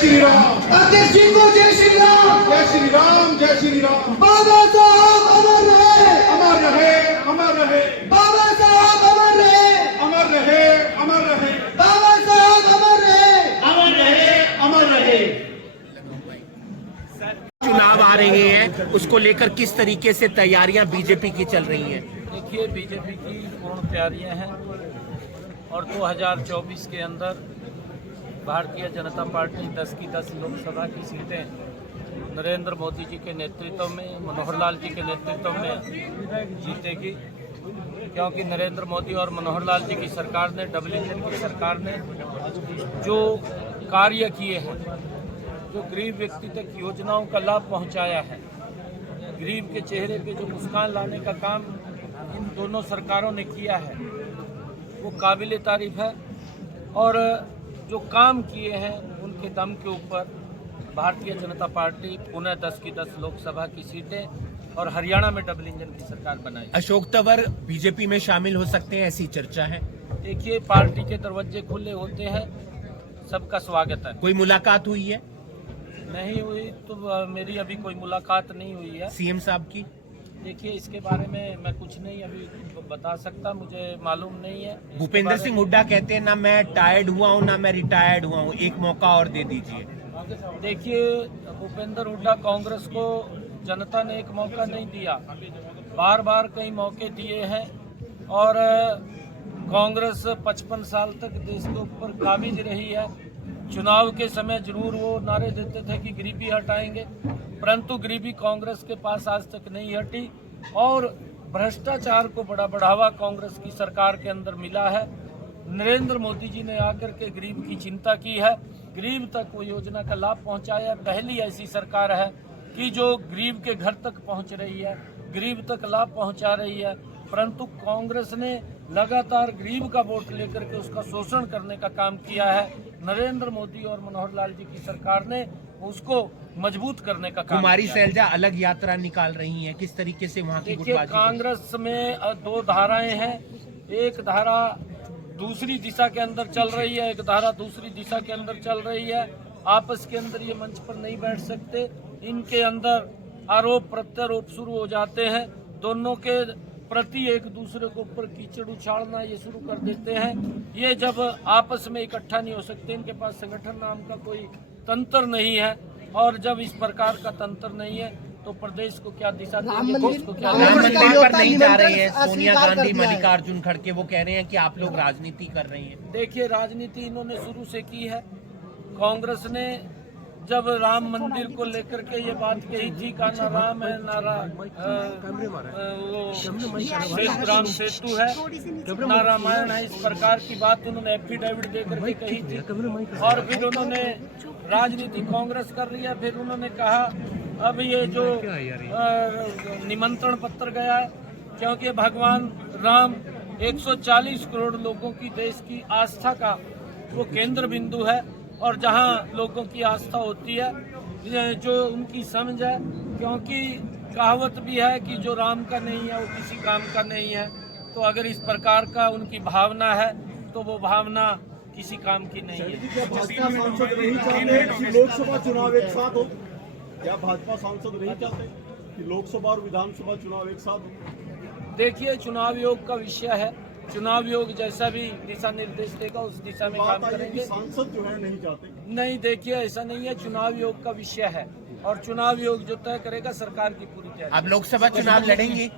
श्री राम। अध्यक्ष जी को जय श्री राम। जय श्री राम, जय श्री राम। बाबा साहब अमर रहे, अमर रहे, अमर रहे। बाबा साहब अमर रहे, अमर रहे, अमर रहे। बाबा साहब अमर रहे, अमर रहे, अमर रहे। चुनाव आ रहे हैं, उसको लेकर किस तरीके से तैयारियां बीजेपी की चल रही हैं? देखिए, बीजेपी की पूर्ण तैयारियां हैं और 2024 के अंदर भारतीय जनता पार्टी 10 की 10 लोकसभा की सीटें नरेंद्र मोदी जी के नेतृत्व में, मनोहर लाल जी के नेतृत्व में जीतेगी, क्योंकि नरेंद्र मोदी और मनोहर लाल जी की सरकार ने, डबल इंजन की सरकार ने जो कार्य किए हैं, जो गरीब व्यक्ति तक योजनाओं का लाभ पहुंचाया है, गरीब के चेहरे पे जो मुस्कान लाने का काम इन दोनों सरकारों ने किया है, वो काबिल तारीफ है। और जो काम किए हैं उनके दम के ऊपर भारतीय जनता पार्टी पुनः 10 की 10 लोकसभा की सीटें और हरियाणा में डबल इंजन की सरकार बनाई। अशोक तंवर बीजेपी में शामिल हो सकते हैं, ऐसी चर्चा है। देखिए, पार्टी के दरवाजे खुले होते हैं, सबका स्वागत है। कोई मुलाकात हुई है? नहीं हुई तो मेरी अभी कोई मुलाकात नहीं हुई है सीएम साहब की। देखिए, इसके बारे में मैं कुछ नहीं अभी बता सकता, मुझे मालूम नहीं है। भूपेंद्र सिंह हुड्डा कहते हैं ना मैं टायर्ड हुआ हूं ना मैं रिटायर्ड हुआ हूं, एक मौका और दे दीजिए। देखिए, भूपेंद्र हुड्डा, कांग्रेस को जनता ने एक मौका नहीं दिया, बार बार कई मौके दिए हैं और कांग्रेस 55 साल तक देश के ऊपर काबिज रही है। चुनाव के समय जरूर वो नारे देते थे कि गरीबी हटाएंगे, परंतु गरीबी कांग्रेस के पास आज तक नहीं हटी और भ्रष्टाचार को बड़ा बढ़ावा कांग्रेस की सरकार के अंदर मिला है। नरेंद्र मोदी जी ने आकर के गरीब की चिंता की है, गरीब तक वो योजना का लाभ पहुंचाया। पहली ऐसी सरकार है कि जो गरीब के घर तक पहुंच रही है, गरीब तक लाभ पहुंचा रही है, परंतु कांग्रेस ने लगातार गरीब का वोट लेकर के उसका शोषण करने का काम किया है। नरेंद्र मोदी और मनोहर लाल जी की सरकार ने उसको मजबूत करने का काम कुमारी किया। सैलजा अलग यात्रा निकाल रही हैं, किस तरीके से वहां की देखिए, गुटबाजी? कांग्रेस में 2 धाराएं हैं, एक धारा दूसरी दिशा के अंदर चल रही है, एक धारा दूसरी दिशा के अंदर चल रही है। आपस के अंदर ये मंच पर नहीं बैठ सकते, इनके अंदर आरोप प्रत्यारोप शुरू हो जाते हैं, दोनों के प्रति एक दूसरे के ऊपर कीचड़ उछालना ये शुरू कर देते हैं। ये जब आपस में इकट्ठा नहीं हो सकते, इनके पास संगठन नाम का कोई तंत्र नहीं है और जब इस प्रकार का तंत्र नहीं है तो प्रदेश को क्या दिशा देंगे, देश को क्या? राम मंदिर पर नहीं जा रहे हैं सोनिया गांधी, मल्लिकार्जुन खड़गे, वो कह रहे हैं कि आप लोग राजनीति कर रहे हैं। देखिए, राजनीति इन्होंने शुरू से की है। कांग्रेस ने जब राम मंदिर को लेकर के ये बात कही थी का ना राम है ना राम सेतु है ना रामायण है, इस प्रकार की बात उन्होंने एफिडेविट देकर के कही थी और फिर उन्होंने राजनीति कांग्रेस कर लिया। फिर उन्होंने कहा अब ये जो निमंत्रण पत्र गया है, क्योंकि भगवान राम 140 करोड़ लोगों की देश की आस्था का वो केंद्र बिंदु है और जहां लोगों की आस्था होती है, जो उनकी समझ है, क्योंकि कहावत भी है कि जो राम का नहीं है वो किसी काम का नहीं है। तो अगर इस प्रकार का उनकी भावना है तो वो भावना किसी काम की नहीं है। भाजपा सांसद नहीं चाहते कि लोकसभा चुनाव एक साथ हो? क्या भाजपा सांसद नहीं चाहते कि लोकसभा और विधानसभा चुनाव एक साथ हो? देखिए, चुनाव योग का विषय है, चुनाव योग जैसा भी दिशा निर्देश देगा उस दिशा में काम करेंगे। सांसद जो है नहीं चाहते? नहीं, देखिए, ऐसा नहीं है, चुनाव योग का विषय है और चुनाव योग जो तय करेगा सरकार की पूरी तैयारी। अब लोकसभा चुनाव लड़ेंगे?